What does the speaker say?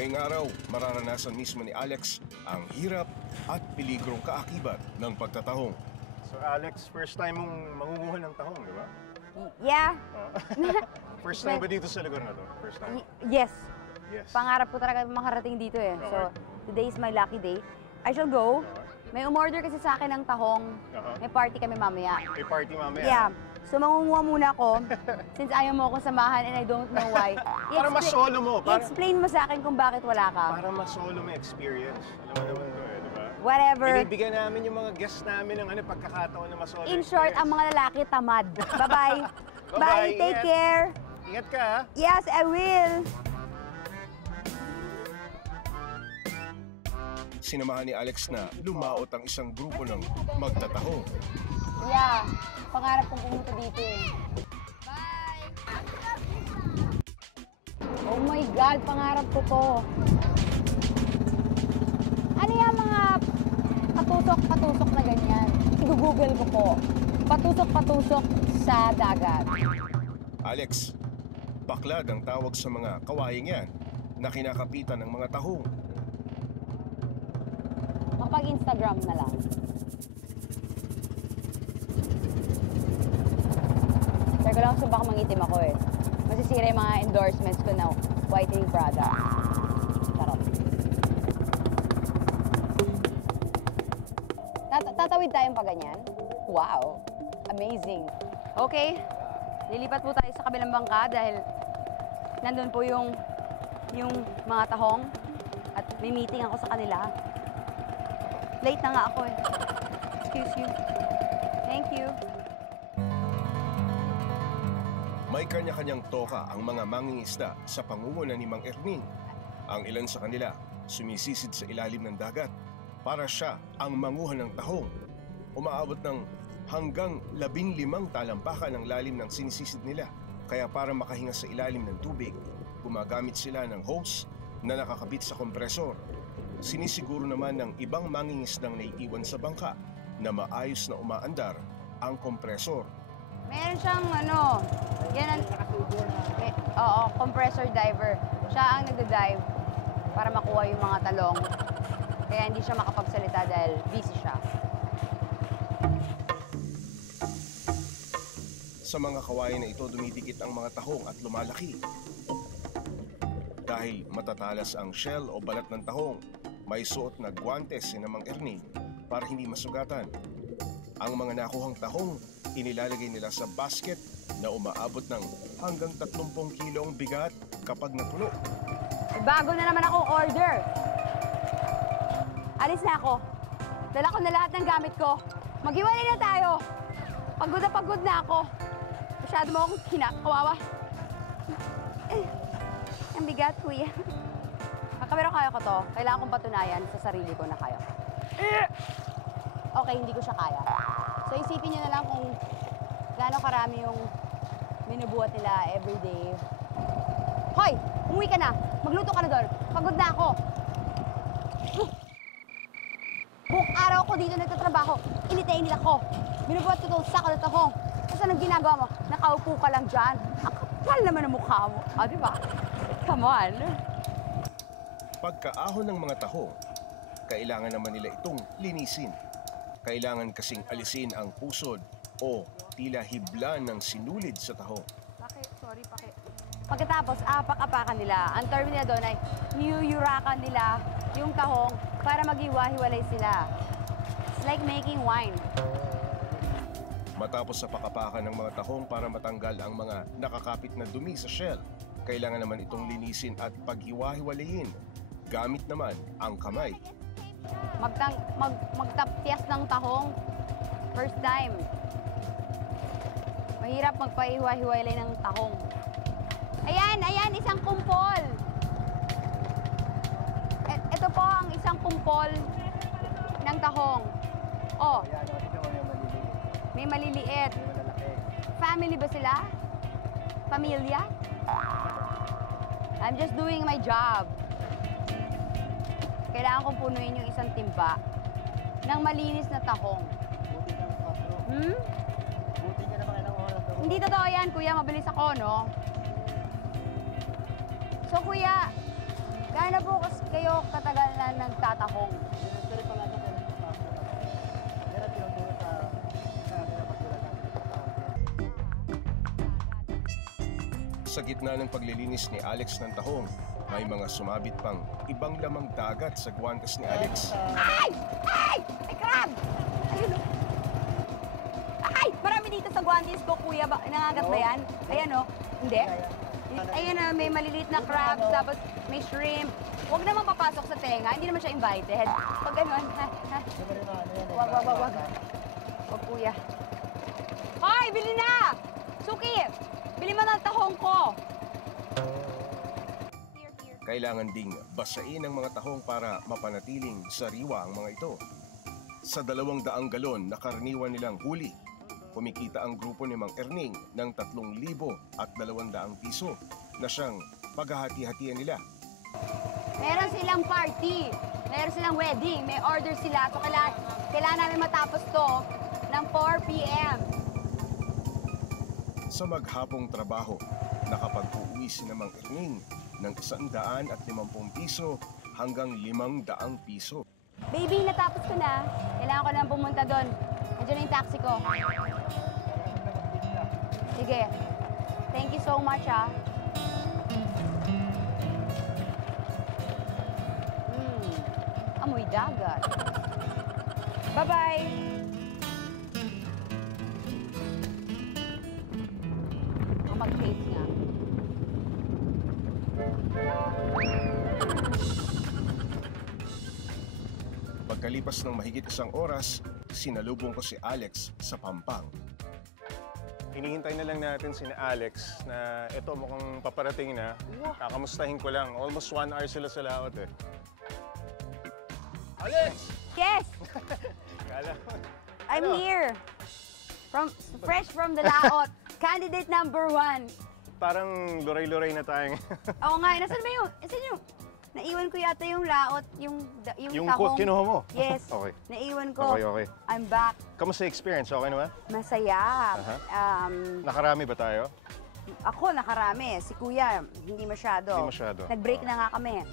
Ngayong araw, mararanasan mismo ni Alex ang hirap at peligrong kaakibat ng pagtatahong. So Alex, first time mong mangunguha ng tahong, di ba? Yeah. First time ba dito sa lugar na to? First time? Yes. Yes. Pangarap ko talaga makarating dito eh. So, today is my lucky day. I shall go. May umorder kasi sa akin ng tahong. May party kami mamaya. May party mamaya? Yeah. So, mangunguha muna ako since ayaw mo akong samahan and I don't know why. Para mas-solo mo. I-explain mo sa akin kung bakit wala ka. Para mas-solo mo experience. Alam mo naman to eh, di ba? Whatever. Binibigyan namin yung mga guests namin ng pagkakataon na mas-solo In experience. short, ang mga lalaki tamad. Bye-bye. Bye. Take care. Ingat ka ha. Yes, I will. Sinamahan ni Alex na lumaot ang isang grupo ng magtatahong. Yeah. Pangarap kong pumunta dito eh. Bye! Oh my God, pangarap ko to. Ano yung mga patusok-patusok na ganyan? I-google ko po. Patusok-patusok sa dagat. Alex, baklad ang tawag sa mga kawayang yan na kinakapitan ng mga tahong. Mapag-Instagram na lang. Teka lang, so baka mangitim ako eh. Masisira yung mga endorsements ko na whitening product. Charot. Tatawid tayong pa ganyan? Wow! Amazing! Okay, lilipat po tayo sa kabilang bangka dahil nandun po yung mga tahong at may meeting ako sa kanila. Late na nga ako eh. Excuse you. Thank you. May kanya-kanyang toka ang mga mangingisda sa pangunguna ni Mang Erning. Ang ilan sa kanila sumisisid sa ilalim ng dagat para siya ang manguha ng tahong. Umaabot ng hanggang 15 talampakan ang lalim ng sinisisid nila. Kaya para makahinga sa ilalim ng tubig, gumagamit sila ng hose na nakakabit sa kompresor. Sinisiguro naman ng ibang mangingisdang naiiwan sa bangka na maayos na umaandar ang kompresor. Meron siyang yan ang, compressor diver. Siya ang nagda-dive para makuha yung mga talong. Kaya hindi siya makapagsalita dahil busy siya. Sa mga kawayan na ito, dumidikit ang mga tahong at lumalaki. Dahil matatalas ang shell o balat ng tahong, may suot na guwantes si Mang Erning para hindi masugatan. Ang mga nakuhang tahong, inilalagay nila sa basket na umaabot ng hanggang 30 kilong bigat kapag napuno. Bago na naman akong order. Alis na ako. Dala ko na lahat ng gamit ko. Maghiwalay na tayo. Pagod na ako. Masyado mo akong kinakawawa. Ang bigat, kuya. Pero kaya ko to. Kailangan kong patunayan sa sarili ko na kaya ko. Okay, hindi ko siya kaya. So isipin niyo na lang kung gaano karami yung binubuhat nila everyday. Hoy! Umuwi ka na! Magluto ka na doon! Pagod na ako! Buong araw ko dito nagtatrabaho. Init ako. Binubuhat ko itong sako na tahong. Kasi anong ginagawa mo? Nakaupo ka lang dyan. Ang kapal naman ang mukha mo. Di ba? Come on! Pagkaahon ng mga tahong, kailangan naman nila itong linisin. Kailangan kasing alisin ang pusod o tila hibla ng sinulid sa tahong. Pagkatapos, apak-apakan nila. Ang term nila doon ay niyuyurakan nila yung tahong para maghiwa-hiwalay sila. It's like making wine. Matapos sa pakapakan ng mga tahong para matanggal ang mga nakakapit na dumi sa shell, kailangan naman itong linisin at paghiwa-hiwalayin. Gamit naman ang kamay. Magtapyas ng tahong, first time. Mahirap magpahiwa-hiwalay ng tahong. Ayan, isang kumpol. Ito po ang isang kumpol ng tahong. Oh, may maliliit. Family ba sila? Pamilya? I'm just doing my job. Kailangan kong punuin yung isang timba ng malinis na tahong. Buti ka naman ilang oras. Hindi totoo yan, kuya. Mabilis ako, no? So, kuya, gaano po katagal na nagtatahong? Pero pala ito pero meron tinuturo sa pagkulang ng Sa gitna ng paglilinis ni Alex ng tahong, may mga sumabit pang ibang lamang dagat sa guwantes ni Alex. Ay! Ay! Ay, crab! Ayun, oh. Ay! Marami dito sa guantes ko, kuya. Nangagat ba yan? Ayan, oh. Hindi? Ayan na, may maliliit na crabs, tapos may shrimp. Huwag naman papasok sa tenga, hindi naman siya invited. Pag gano'n, ha? Wag, wag, wag, wag. Wag, kuya. Hoy, bili na! Suki! Bili mo ng tahong ko! Kailangan ding basain ang mga tahong para mapanatiling sariwa ang mga ito. Sa 200 galon na karaniwan nilang huli, kumikita ang grupo ni Mang Erning ng 3,200 piso na siyang paghahati-hatian nila. Meron silang party, meron silang wedding, may order sila. So kailangan namin matapos to ng 4 p.m. Sa maghapong trabaho, nakapag-uwi si na Mang Erning ng 150 piso hanggang 500 piso. Baby, natapos ko na. Kailangan ko lang pumunta doon. Nandiyan na yung taxi ko. Sige. Thank you so much, ah. Amoy dagat. Bye-bye! Ako mag-taste nga. Pagkalipas ng mahigit 1 oras, sinalubong ko si Alex sa Pampang. Hinihintay na lang natin si Alex na ito mukhang paparating na. Kakamustahin ko lang. Almost 1 hour sila sa laot eh. Alex! Yes! Kala ko. I'm Ano? here. Fresh from the laot. Candidate number 1. Parang luray-luray na tayo. Oo nga, nasan ba yung, naiwan ko yata yung laot, yung Yung tahong. kinuha mo? Yes. Okay. Naiwan ko. Okay. I'm back. Kamusta yung experience? Okay naman? Masaya. Nakarami ba tayo? Ako nakarami. Si Kuya, hindi masyado. Hindi masyado. Nag-break na nga kami.